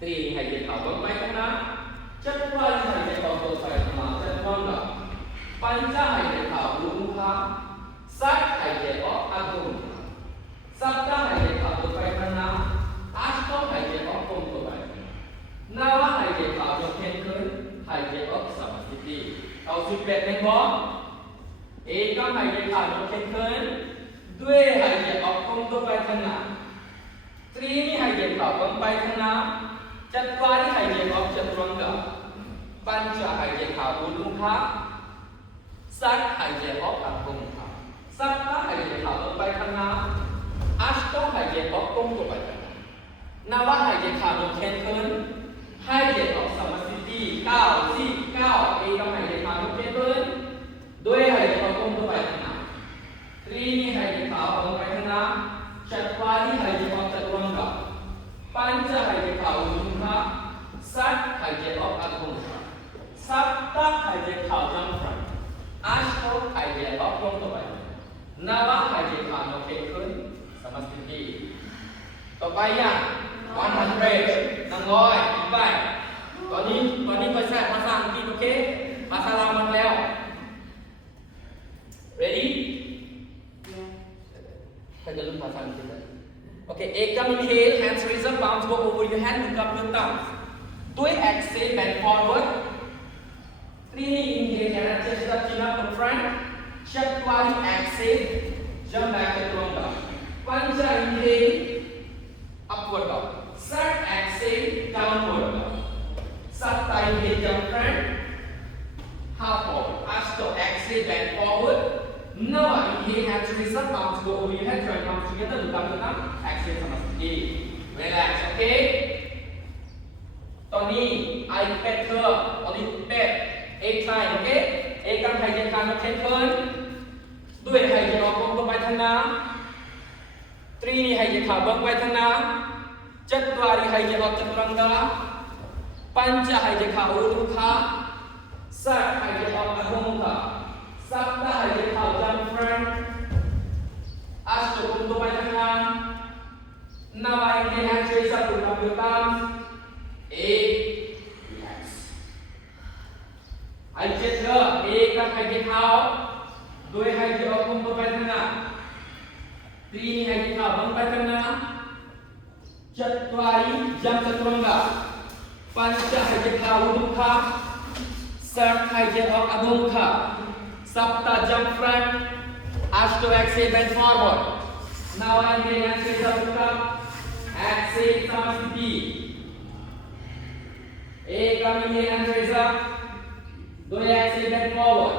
ตรีหายใจเข้าลงไปทางน้ำจัตวารีหายใจออกตัวไปทางน้ำจัตุรังกะปัญจหายใจเข้าอุโดภาสัตหายใจออกอโดภาสัตตหายใจเข้าตัวไปทางน้ำอาชหายใจออกลมตัวไปนาว่าหายใจเข้าโยเกนเคินหายใจออกสมาธิ98ในบ่เอกำหายใจเข้าโยเกนเคินด้วยหายใจออกลมตัวไปทางน้ำตรีนี่หายใจเข้าลงไปทางน้ำจัตวารีหายใจออกจัตุรังกะปัญจหายใจเข้าอุโดภาสัตหายใจออกอโดภาสัตตหายใจเข้าลงไปทางน้ำอาชหายใจออกลมตัวไปทางน้ำนาว่าหายใจเข้าโยเกนเคินหายใจออกสมาธิ99เอกำหายใจเข้าโยเกนเคินด้วยหายใจออกลมตัวไปทางน้ำตรีนี่หายใจเข้าลงไปทางน้ำจัตวารีหายใจออกจัตุรังกะปัญจหายใจเข้าอุโดภาสัตหายใจออกอโดภาสัตตหายใจเข้าจัมพรันอาชหายใจออกลมตัวไปนาว่าหายใจเข้าโยเกนเคินสมาธิต่อไปอย่าง100นั่งร้อยไปตอนนี้ไปแทรกภาษาอังกฤษโอเคภาษาลาวมันแล้ว ready ใครจะรู้ภาษาอังกฤษโอเคเอกำ inhale hands raise up palms go over your hand look up your thumbs ด้วย exhale bend forward 3 inhale and chest up chin up in front Jatuari exhale jump back to turunga Pancha inhale upward dog Third exhale downward dog Satta inhale jump front half forward Ashto exhale bend forward Nava inhale hand to raise up arms go over your head try to come together look up to them exhale samasthiti relax okay ตอนนี้ I better ตอนนี้ bet 8 time โอเคเอกำหายใจเข้าเช่นเพิ่นด้วยหายใจออกตรงไปทางหน้าตรีนี่หายใจเข้าเบิ่งไปทางหน้าจัตวารีหายใจออกจัตุรังกาปัญจหายใจเข้าอุรุขะสัตหายใจออกอโหมุขะสัปตหายใจเข้าจัมฟรันอัชตุตรงไปทางหน้านาวาอินเฮลช่วยสัตว์ตุนำตามrelax หายใจเข้าเอกำหายใจเข้าโดยหายใจออกตรงไปทางหน้าตรีนี่หายใจเข้าเบิ่งไปทางหน้าจัตวารีจัมจัตุรังกาปัญจหายใจเข้าอุรุขะสัตหายใจออกอโหมุขะสัปตะจัมฟรันอัชตุ exhale bend forward now inhale and raise up look up exhale samasthiti เอกำ inhale and raise up โดย exhale bend forward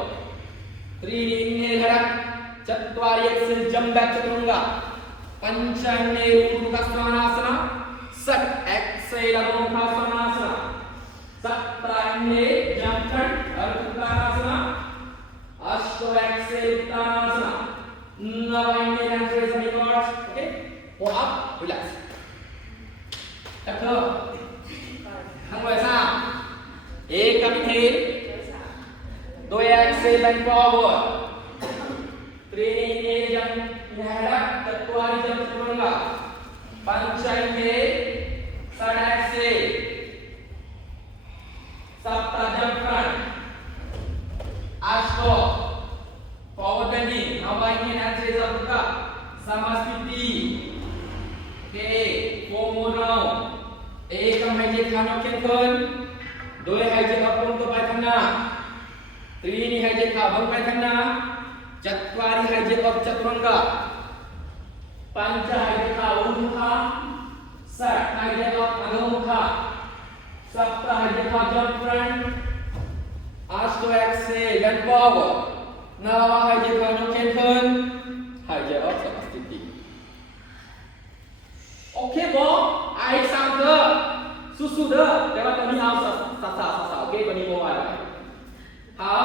ตรีนี่ inhale ครับจัตวารี exhale jump back จัตุรังกาปัญจ inhale อุรุขะสวานาสนะสัต exhale อโหมุขะสวานาสนะสัปตะ inhale jump front อรุตานาสนะ Ashto exhale uttanasana now inhale and raise up inwards okay hold up relax จับเธอทั้งหมด3เอกำ inhale โดย exhale bend forward ตรีนี่ inhale jump inhale up จัตวารีjumpจัตุรังกาปัญจ inhale third exhale สัปตะ jump front Ashto forward bending now inhale and raise up look up samasthiti okay 4 more round เอกำหายใจเข้าเข้มข้นโดยหายใจออกตรงไปข้างหน้าตรีนี่หายใจเข้าเบิ่งไปข้างหน้าจัตวารีหายใจออกจัตุรังกาปัญจหายใจเข้าอุรุขะสัตหายใจออกอโหมุขะสัปตะหายใจเข้าจัมฟรันAshto exhale bend forward นาวาหายใจเข้ายกแขนขึ้นหายใจออกสมาธิโอเคบ่ไอ้สามเด้อสู้ๆเด้อแต่ว่าตอนนี้เอาสาวโอเคตอนนี้บ่ไหวเอา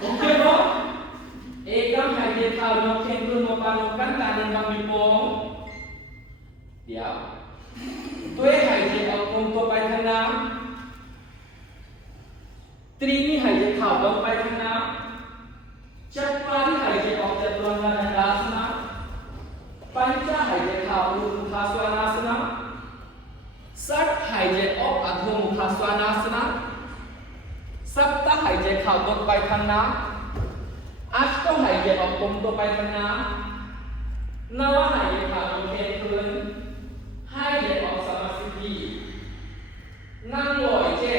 โอเคบ่เอกำหายใจเข้ายกแขนขึ้นมาปานกันตาหนึ่งบางมีโป่งเดี๋ยวด้วยหายใจออกตรงตัวไปข้างหน้าตรีนี่หายใจเข้าลงไปข้างหน้าจัตวารีหายใจออกจัตุรังกานันดาสนะปัญจหายใจเข้าอุรุขะสวานาสนะสัตหายใจออกอโหมุขะสวานาสนะสัปตะหายใจเข้าตรงไปข้างหน้าอัชโตหายใจออกตรงตัวไปข้างหน้านาวหายใจเข้าลงแขนขึ้นหายใจออกสมาธินั่งลอยเจ็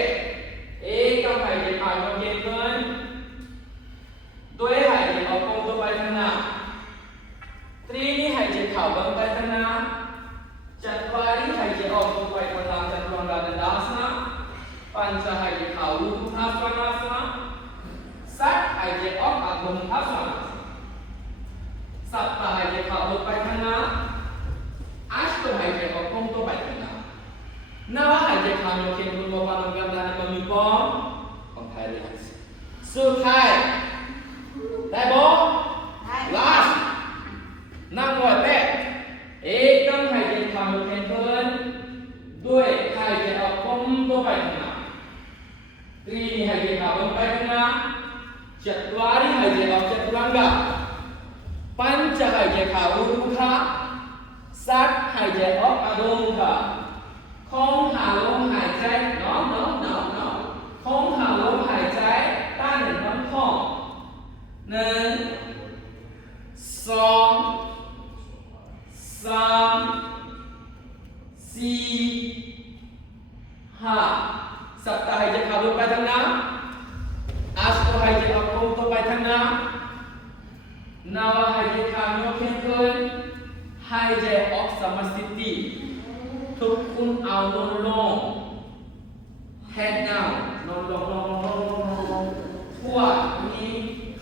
เอกำหายใจเข้ายกแขนขึ้นโดยหายใจออกตรงตัวไปข้างหน้าตรีนี่หายใจเข้าเบิ่งไปข้างหน้าจัตวารีหายใจออกตรงไปข้างหลังจัตุรังกานันดาสนะปัญจหายใจเข้าอุรุขะสวานาสนะสัตหายใจออกอโหมุขะสวานาสนะสัปตะหายใจเข้าลงไปข้างหน้าอัชตุหายใจออกตรงตัวไปข้างหน้านาวหายใจเข้ายกแขนขึ้นมาปานกลางด้านมือป้องของไทยเลยสุดท้ายได้บ่ last นั่งลอยแป๊ะเอกำหายใจเข้ายกแขนขึ้นด้วยหายใจออกตรงตัวไปข้างหน้าตรีนี่หายใจเข้าลงไปข้างหน้าจัตวารีหายใจออกจัตุรังกาปัญจหายใจเข้าอุรุขะสัตหายใจออกอโหมุขะคงหาลมหายใจน้อคงหาลมหายใจต้านลำคอ1 2 3 4 5สัปตะหายใจเข้าลงไปทางหน้าอัชโตหายใจออกตรงตัวไปทางหน้า นาว่าหายใจเข้ายกแขนขึ้นหายใจออกสมาธิทุกคนเอาลงลง head down ลงลงลงลงลงลงทั่วนี้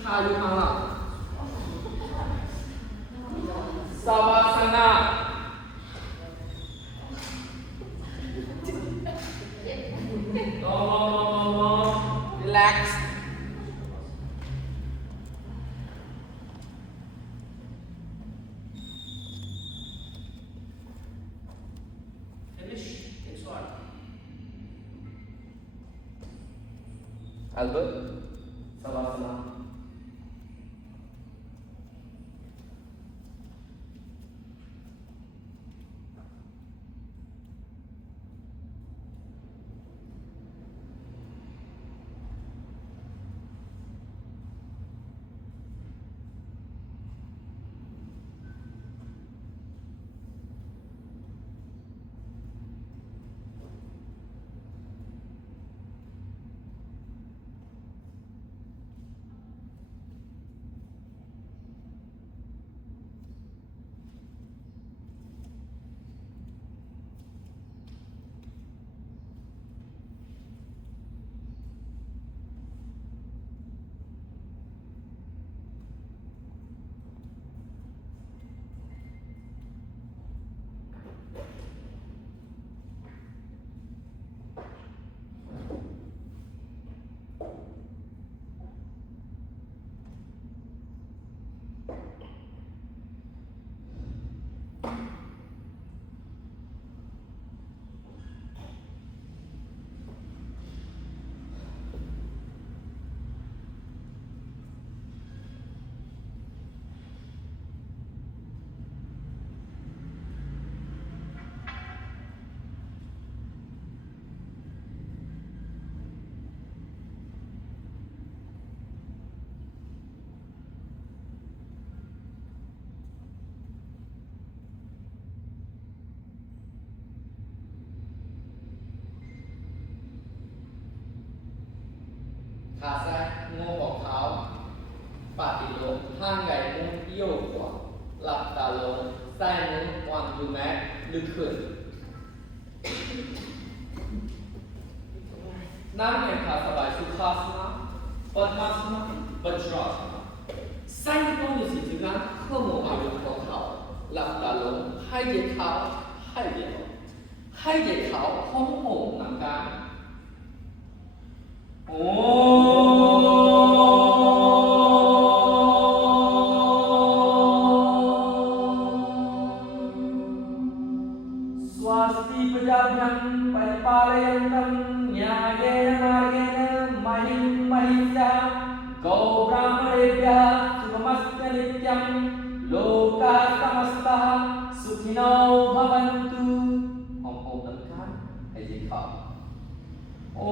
ขาอยู่ข้างหลังสวาสนาลงลงลงลง relax finish next one Albert Savasanaขาซ้ายงอของเท้าปาติลงห้างใหญ่มุมเอี้ยวขวาหลับตาลงซ้ายมือวางอยู่แม็กลึกขึ้นนั่งในท่าสบายสุขาสนะปัดมาสนะบัจราสนะซ้ายมืออยู่ที่จุดนั้นข้อมือเอาอยู่ของเท้าหลับตาลงให้เหยียดเท้าให้เหยียดให้เหยียดเท้าห้องโหงหนังกายโอ้swasti pejabhan paripalantam nyayena margena mahim mahisa go brahmanebhya sukhamastya nityam loka samasta sukhino bhavantu om om นั้นกันให้สิครับโอ้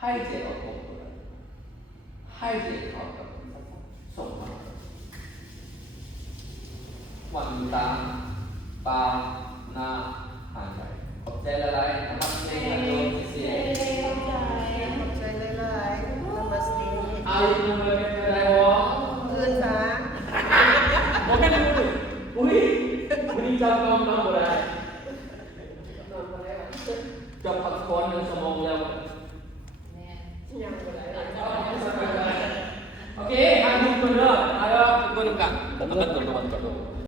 ให้เจ็บเอาตรงตัวให้เจ็บเอากับส่งมาวันตาปานาหายใจขอบใจละลายนมัสเตนะโยมเสียขอบใจหลายๆนมัสเตอายุนึงเลยเป็นอะไรวะเกินฟ้าบอกให้รู้อุ้ยวันนี้จำกำลังหมด